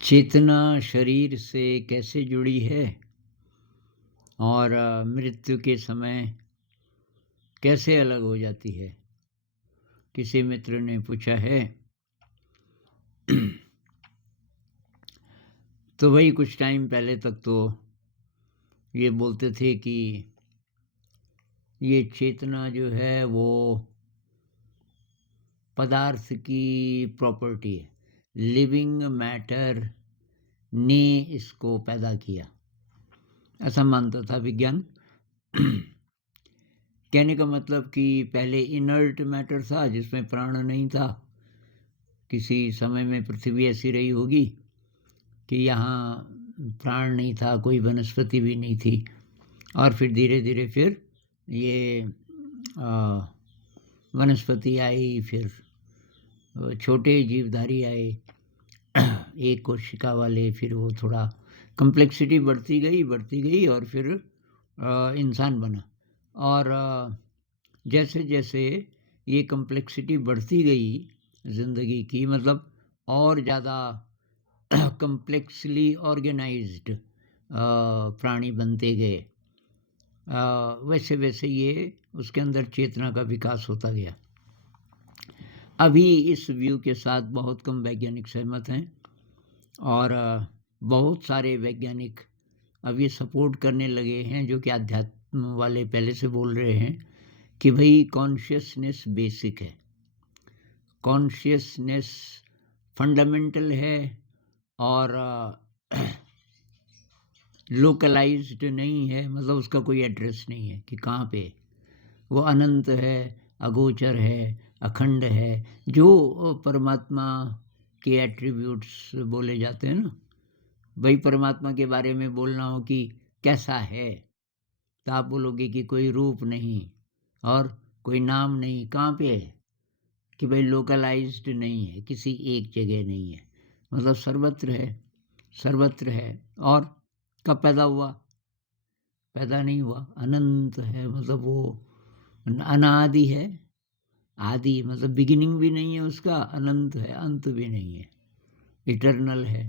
चेतना शरीर से कैसे जुड़ी है और मृत्यु के समय कैसे अलग हो जाती है? किसी मित्र ने पूछा है। तो वही कुछ टाइम पहले तक तो ये बोलते थे कि ये चेतना जो है वो पदार्थ की प्रॉपर्टी है। लिविंग मैटर ने इसको पैदा किया, ऐसा मानता था विज्ञान। कहने का मतलब कि पहले इनर्ट मैटर था जिसमें प्राण नहीं था। किसी समय में पृथ्वी ऐसी रही होगी कि यहाँ प्राण नहीं था, कोई वनस्पति भी नहीं थी, और फिर धीरे धीरे फिर ये वनस्पति आई, फिर छोटे जीवधारी आए, एक कोशिका वाले, फिर वो थोड़ा कम्प्लेक्सिटी बढ़ती गई और फिर इंसान बना। और जैसे जैसे ये कम्प्लेक्सिटी बढ़ती गई ज़िंदगी की, मतलब और ज़्यादा कम्प्लेक्सली ऑर्गेनाइज्ड प्राणी बनते गए, वैसे वैसे ये उसके अंदर चेतना का विकास होता गया। अभी इस व्यू के साथ बहुत कम वैज्ञानिक सहमत हैं और बहुत सारे वैज्ञानिक अब ये सपोर्ट करने लगे हैं, जो कि अध्यात्म वाले पहले से बोल रहे हैं कि भाई कॉन्शियसनेस बेसिक है, कॉन्शियसनेस फंडामेंटल है और लोकलाइज्ड नहीं है, मतलब उसका कोई एड्रेस नहीं है कि कहाँ पे। वो अनंत है, अगोचर है, अखंड है। जो परमात्मा के एट्रीब्यूट्स बोले जाते हैं ना, भाई परमात्मा के बारे में बोलना हो कि कैसा है, तो आप बोलोगे कि कोई रूप नहीं और कोई नाम नहीं। कहाँ पे है? कि भाई लोकलाइज्ड नहीं है, किसी एक जगह नहीं है, मतलब सर्वत्र है, सर्वत्र है। और कब पैदा हुआ? पैदा नहीं हुआ, अनंत है, मतलब वो अनादि है। आदि मतलब बिगिनिंग भी नहीं है उसका, अनंत है, अंत भी नहीं है, इटर्नल है।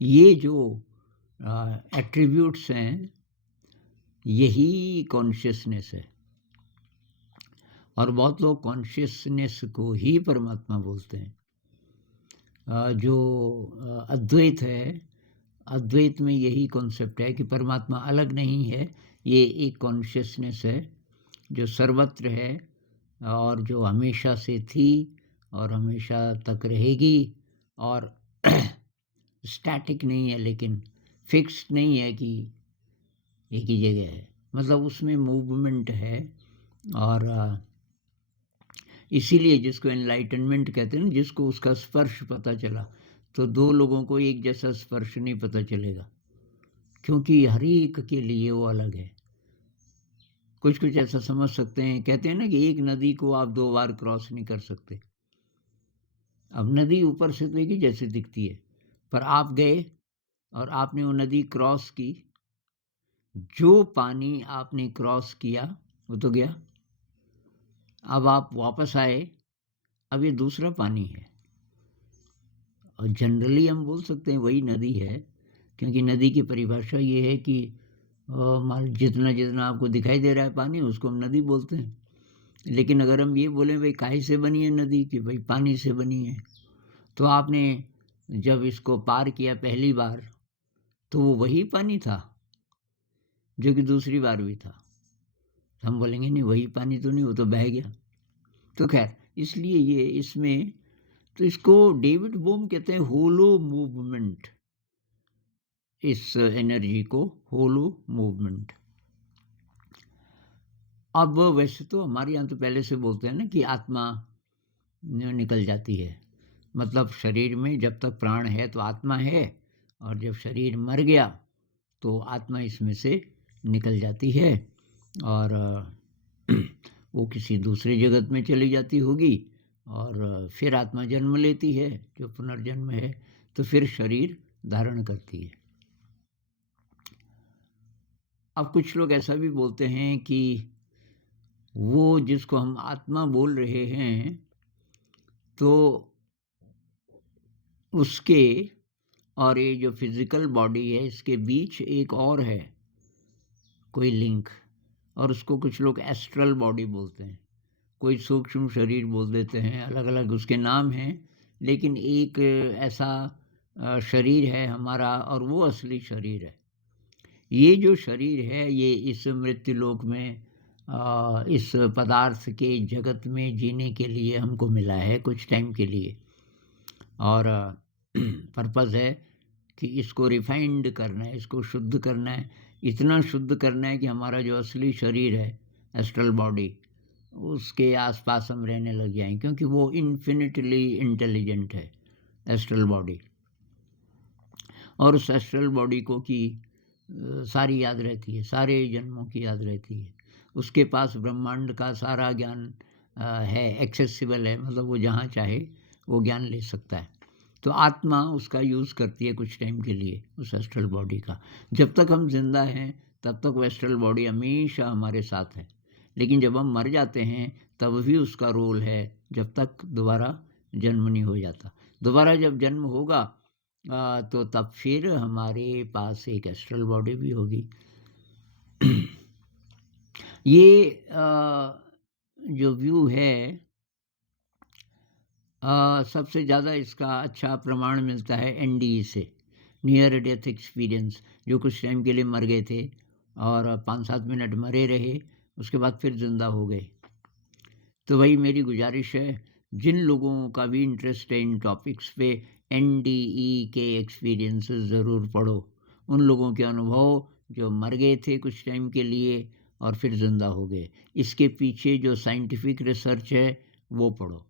ये जो एट्रीब्यूट्स हैं, यही कॉन्शियसनेस है। और बहुत लोग कॉन्शियसनेस को ही परमात्मा बोलते हैं। जो अद्वैत है, अद्वैत में यही कॉन्सेप्ट है कि परमात्मा अलग नहीं है, ये एक कॉन्शियसनेस है जो सर्वत्र है और जो हमेशा से थी और हमेशा तक रहेगी। और स्टैटिक नहीं है, लेकिन फिक्स्ड नहीं है कि एक ही जगह है, मतलब उसमें मूवमेंट है। और इसीलिए जिसको एनलाइटनमेंट कहते हैं ना, जिसको उसका स्पर्श पता चला, तो दो लोगों को एक जैसा स्पर्श नहीं पता चलेगा, क्योंकि हर एक के लिए वो अलग है। कुछ कुछ ऐसा समझ सकते हैं, कहते हैं ना कि एक नदी को आप दो बार क्रॉस नहीं कर सकते। अब नदी ऊपर से तो एक ही जैसे दिखती है, पर आप गए और आपने वो नदी क्रॉस की, जो पानी आपने क्रॉस किया वो तो गया, अब आप वापस आए, अब ये दूसरा पानी है। और जनरली हम बोल सकते हैं वही नदी है, क्योंकि नदी की परिभाषा ये है कि मान जितना जितना आपको दिखाई दे रहा है पानी, उसको हम नदी बोलते हैं। लेकिन अगर हम ये बोलें भाई काहे से बनी है नदी, कि भाई पानी से बनी है, तो आपने जब इसको पार किया पहली बार, तो वो वही पानी था जो कि दूसरी बार भी था। हम बोलेंगे नहीं, वही पानी तो नहीं, वो तो बह गया। तो खैर, इसलिए ये इसमें, तो इसको डेविड बोम कहते हैं होलो मूवमेंट, इस एनर्जी को होलो मूवमेंट। अब वैसे तो हमारे यहाँ तो पहले से बोलते हैं ना कि आत्मा निकल जाती है, मतलब शरीर में जब तक प्राण है तो आत्मा है, और जब शरीर मर गया तो आत्मा इसमें से निकल जाती है और वो किसी दूसरे जगत में चली जाती होगी, और फिर आत्मा जन्म लेती है, जो पुनर्जन्म है, तो फिर शरीर धारण करती है। अब कुछ लोग ऐसा भी बोलते हैं कि वो जिसको हम आत्मा बोल रहे हैं, तो उसके और ये जो फिज़िकल बॉडी है इसके बीच एक और है कोई लिंक, और उसको कुछ लोग एस्ट्रल बॉडी बोलते हैं, कोई सूक्ष्म शरीर बोल देते हैं, अलग अलग उसके नाम हैं, लेकिन एक ऐसा शरीर है हमारा और वो असली शरीर है। ये जो शरीर है ये इस मृत्युलोक में इस पदार्थ के जगत में जीने के लिए हमको मिला है कुछ टाइम के लिए, और पर्पज़ है कि इसको रिफाइंड करना है, इसको शुद्ध करना है, इतना शुद्ध करना है कि हमारा जो असली शरीर है एस्ट्रल बॉडी उसके आसपास हम रहने लग जाएं, क्योंकि वो इन्फिनिटली इंटेलिजेंट है एस्ट्रल बॉडी। और उस एस्ट्रल बॉडी को की सारी याद रहती है, सारे जन्मों की याद रहती है, उसके पास ब्रह्मांड का सारा ज्ञान है, एक्सेसिबल है, मतलब वो जहाँ चाहे वो ज्ञान ले सकता है। तो आत्मा उसका यूज़ करती है कुछ टाइम के लिए उस एस्ट्रल बॉडी का। जब तक हम जिंदा हैं तब तक वो एस्ट्रल बॉडी हमेशा हमारे साथ है, लेकिन जब हम मर जाते हैं तब भी उसका रोल है, जब तक दोबारा जन्म नहीं हो जाता। दोबारा जब जन्म होगा तो तब फिर हमारे पास एक एस्ट्रल बॉडी भी होगी। ये जो व्यू है सबसे ज़्यादा इसका अच्छा प्रमाण मिलता है एनडीई से, नियर डेथ एक्सपीरियंस, जो कुछ टाइम के लिए मर गए थे और 5-7 मिनट मरे रहे, उसके बाद फिर जिंदा हो गए। तो वही मेरी गुजारिश है, जिन लोगों का भी इंटरेस्ट है इन टॉपिक्स पे, एनडीई के एक्सपीरियंसेस ज़रूर पढ़ो, उन लोगों के अनुभव जो मर गए थे कुछ टाइम के लिए और फिर ज़िंदा हो गए, इसके पीछे जो साइंटिफिक रिसर्च है वो पढ़ो।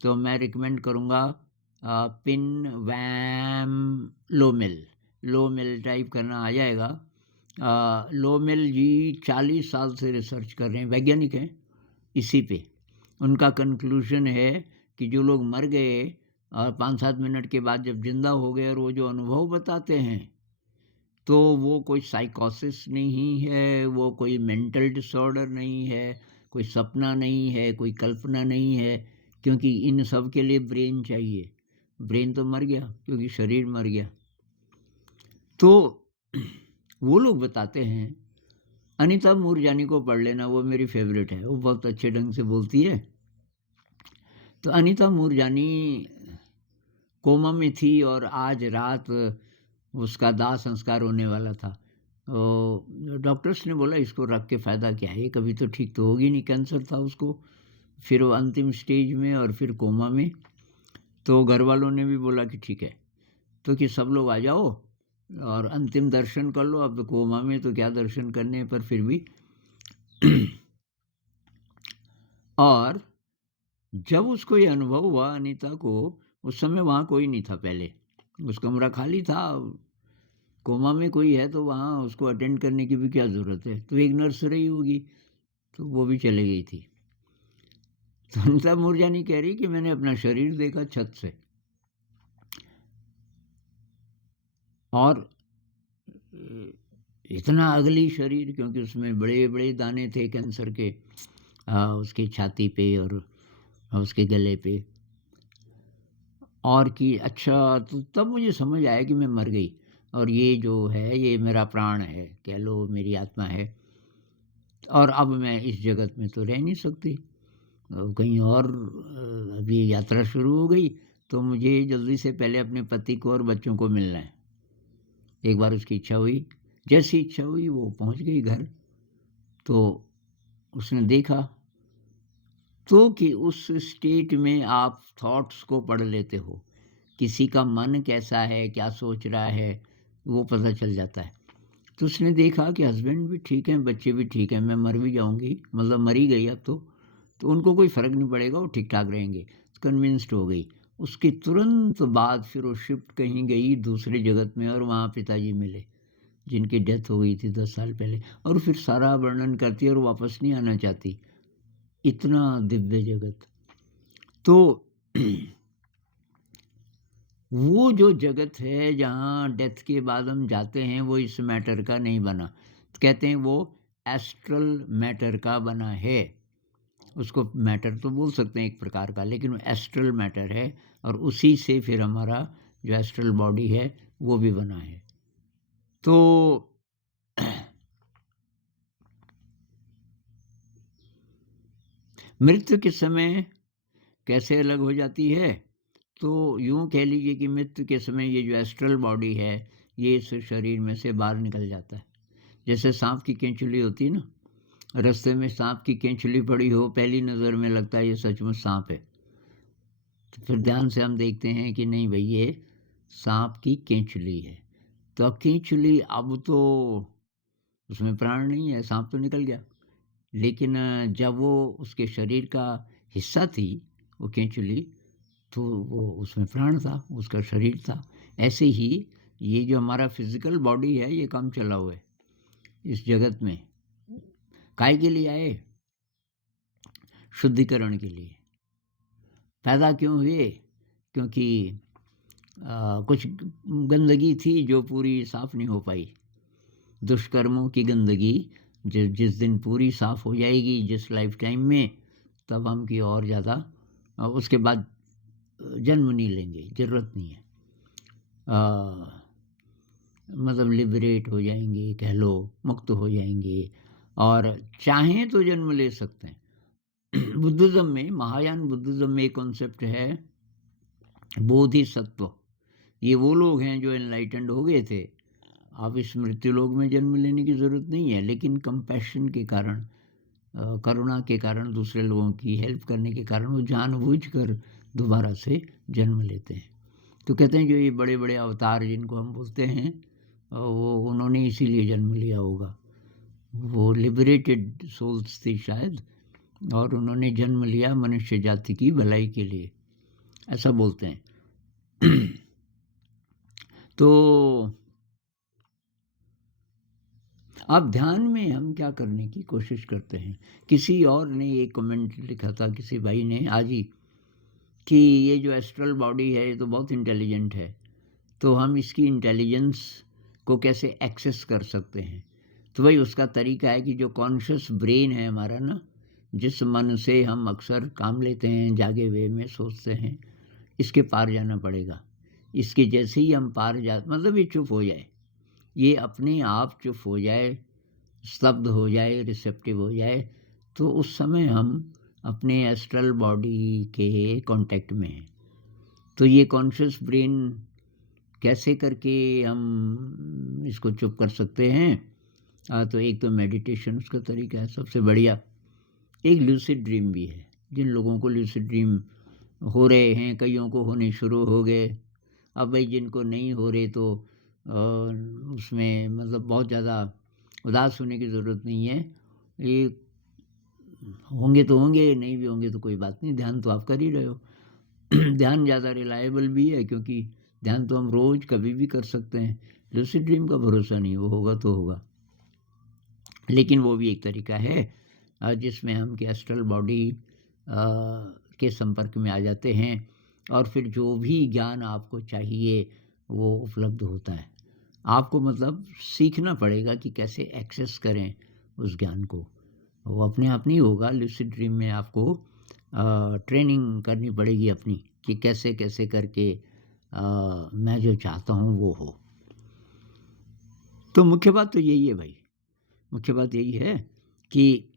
तो मैं रिकमेंड करूँगा पिन वैम लोमिल, लोमिल टाइप करना आ जाएगा। लोमिल जी 40 साल से रिसर्च कर रहे हैं, वैज्ञानिक हैं इसी पे। उनका कंक्लूजन है कि जो लोग मर गए और 5-7 मिनट के बाद जब जिंदा हो गए और वो जो अनुभव बताते हैं, तो वो कोई साइकोसिस नहीं है, वो कोई मेंटल डिसऑर्डर नहीं है, कोई सपना नहीं है, कोई कल्पना नहीं है, क्योंकि इन सब के लिए ब्रेन चाहिए। ब्रेन तो मर गया क्योंकि शरीर मर गया। तो वो लोग बताते हैं, अनीता मूरजानी को पढ़ लेना, वो मेरी फेवरेट है, वो बहुत अच्छे ढंग से बोलती है। तो अनीता मूरजानी कोमा में थी और आज रात उसका दाह संस्कार होने वाला था। तो डॉक्टर्स ने बोला इसको रख के फ़ायदा क्या है, कभी तो ठीक तो होगी नहीं, कैंसर था उसको, फिर वो अंतिम स्टेज में और फिर कोमा में। तो घर वालों ने भी बोला कि ठीक है, तो कि सब लोग आ जाओ और अंतिम दर्शन कर लो, अब तो कोमा में तो क्या दर्शन करने, पर फिर भी और जब उसको ये अनुभव हुआ अनीता को, उस समय वहाँ कोई नहीं था, पहले उस कमरा खाली था, कोमा में कोई है तो वहाँ उसको अटेंड करने की भी क्या ज़रूरत है, तो एक नर्स रही होगी, तो वो भी चली गई थी। तो अनीता मूरजानी कह रही कि मैंने अपना शरीर देखा छत से, और इतना अगली शरीर, क्योंकि उसमें बड़े बड़े दाने थे कैंसर के, उसके छाती पे और उसके गले पे, और कि अच्छा, तो तब मुझे समझ आया कि मैं मर गई और ये जो है ये मेरा प्राण है, कह लो मेरी आत्मा है, और अब मैं इस जगत में तो रह नहीं सकती, कहीं और अभी यात्रा शुरू हो गई, तो मुझे जल्दी से पहले अपने पति को और बच्चों को मिलना है। एक बार उसकी इच्छा हुई, जैसी इच्छा हुई वो पहुंच गई घर, तो उसने देखा तो कि उस स्टेट में आप थॉट्स को पढ़ लेते हो, किसी का मन कैसा है, क्या सोच रहा है, वो पता चल जाता है। तो उसने देखा कि हस्बैंड भी ठीक हैं, बच्चे भी ठीक हैं, मैं मर भी जाऊंगी, मतलब मरी गई अब तो उनको कोई फ़र्क नहीं पड़ेगा, वो ठीक ठाक रहेंगे, कन्विंस्ड हो गई। उसके तुरंत बाद फिर वो शिफ्ट कहीं गई दूसरे जगत में, और वहाँ पिताजी मिले जिनकी डेथ हो गई थी 10 साल पहले, और फिर सारा वर्णन करती है और वापस नहीं आना चाहती, इतना दिव्य जगत। तो वो जो जगत है जहाँ डेथ के बाद हम जाते हैं वो इस मैटर का नहीं बना, कहते हैं वो एस्ट्रल मैटर का बना है, उसको मैटर तो बोल सकते हैं एक प्रकार का, लेकिन वो एस्ट्रल मैटर है, और उसी से फिर हमारा जो एस्ट्रल बॉडी है वो भी बना है। तो मृत्यु के समय कैसे अलग हो जाती है? तो यूँ कह लीजिए कि मृत्यु के समय ये जो एस्ट्रल बॉडी है, ये इस शरीर में से बाहर निकल जाता है। जैसे साँप की केंचुली होती है ना, रास्ते में साँप की केंचुली पड़ी हो, पहली नज़र में लगता है ये सचमुच साँप है। तो फिर ध्यान से हम देखते हैं कि नहीं भई ये साँप की केंचुली है। तो अब केंचुली, अब तो उसमें प्राण नहीं है, साँप तो निकल गया। लेकिन जब वो उसके शरीर का हिस्सा थी, वो केंचुली, तो वो उसमें प्राण था, उसका शरीर था। ऐसे ही ये जो हमारा फ़िज़िकल बॉडी है, ये काम चला हुआ है इस जगत में। काहे के लिए आए? शुद्धिकरण के लिए। पैदा क्यों हुए? क्योंकि कुछ गंदगी थी जो पूरी साफ़ नहीं हो पाई। दुष्कर्मों की गंदगी जिस दिन पूरी साफ़ हो जाएगी, जिस लाइफ टाइम में, तब हम की और ज़्यादा उसके बाद जन्म नहीं लेंगे, ज़रूरत नहीं है। मतलब लिबरेट हो जाएंगे, कह लो, मुक्त हो जाएंगे और चाहें तो जन्म ले सकते हैं। बुद्धिज़्म में, महायान बुद्धिज़्म में एक कॉन्सेप्ट है बोधिसत्व। ये वो लोग हैं जो एनलाइटेंड हो गए थे। अब इस मृत्यु लोक में जन्म लेने की ज़रूरत नहीं है, लेकिन कंपैशन के कारण, करुणा के कारण, दूसरे लोगों की हेल्प करने के कारण वो जानबूझकर दोबारा से जन्म लेते हैं। तो कहते हैं जो ये बड़े बड़े अवतार जिनको हम बोलते हैं, वो उन्होंने इसीलिए जन्म लिया होगा। वो लिबरेटेड सोल्स थी शायद, और उन्होंने जन्म लिया मनुष्य जाति की भलाई के लिए, ऐसा बोलते हैं। तो अब ध्यान में हम क्या करने की कोशिश करते हैं? किसी और ने एक कमेंट लिखा था, किसी भाई ने आज ही, कि ये जो एस्ट्रल बॉडी है ये तो बहुत इंटेलिजेंट है, तो हम इसकी इंटेलिजेंस को कैसे एक्सेस कर सकते हैं? तो भाई उसका तरीका है कि जो कॉन्शियस ब्रेन है हमारा ना, जिस मन से हम अक्सर काम लेते हैं, जागे हुए में सोचते हैं, इसके पार जाना पड़ेगा। इसके जैसे ही हम पार मतलब ये चुप हो जाए, ये अपने आप चुप हो जाए, स्तब्ध हो जाए, रिसेप्टिव हो जाए, तो उस समय हम अपने एस्ट्रल बॉडी के कांटेक्ट में हैं। तो ये कॉन्शियस ब्रेन कैसे करके हम इसको चुप कर सकते हैं? तो एक तो मेडिटेशन उसका तरीका है सबसे बढ़िया। एक लूसिड ड्रीम भी है। जिन लोगों को लूसिड ड्रीम हो रहे हैं, कईयों को होने शुरू हो गए। अब भाई जिनको नहीं हो रहे तो उसमें मतलब बहुत ज़्यादा उदास होने की ज़रूरत नहीं है। ये होंगे तो होंगे, नहीं भी होंगे तो कोई बात नहीं, ध्यान तो आप कर ही रहे हो। ध्यान ज़्यादा रिलायबल भी है, क्योंकि ध्यान तो हम रोज़ कभी भी कर सकते हैं। लूसिड ड्रीम का भरोसा नहीं, वो होगा तो होगा। लेकिन वो भी एक तरीका है जिसमें हम कि एस्ट्रल बॉडी के संपर्क में आ जाते हैं, और फिर जो भी ज्ञान आपको चाहिए वो उपलब्ध होता है। आपको मतलब सीखना पड़ेगा कि कैसे एक्सेस करें उस ज्ञान को। वो अपने आप नहीं होगा। लूसिड ड्रीम में आपको ट्रेनिंग करनी पड़ेगी अपनी, कि कैसे कैसे करके मैं जो चाहता हूँ वो हो। तो मुख्य बात तो यही है भाई, मुख्य बात यही है कि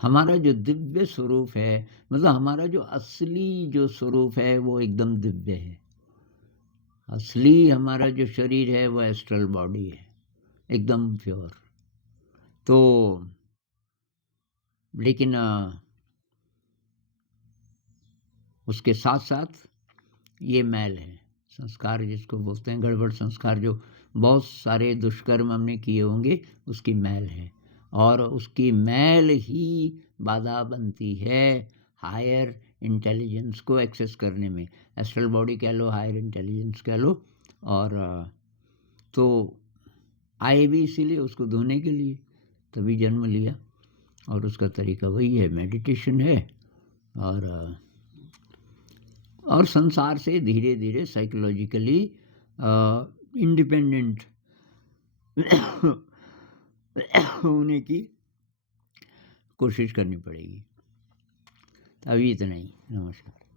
हमारा जो दिव्य स्वरूप है, मतलब हमारा जो असली जो स्वरूप है वो एकदम दिव्य है। असली हमारा जो शरीर है वो एस्ट्रल बॉडी है, एकदम प्योर। तो लेकिन उसके साथ साथ ये मैल है, संस्कार जिसको बोलते हैं, गड़बड़ संस्कार, जो बहुत सारे दुष्कर्म हमने किए होंगे, उसकी मैल है। और उसकी मैल ही बाधा बनती है हायर इंटेलिजेंस को एक्सेस करने में। एस्ट्रल बॉडी कह लो, हायर इंटेलिजेंस कह लो। और तो आए भी इसीलिए उसको धोने के लिए, तभी जन्म लिया। और उसका तरीका वही है, मेडिटेशन है। और संसार से धीरे धीरे साइकोलॉजिकली इंडिपेंडेंट होने की कोशिश करनी पड़ेगी। अभी इतना ही। नमस्कार।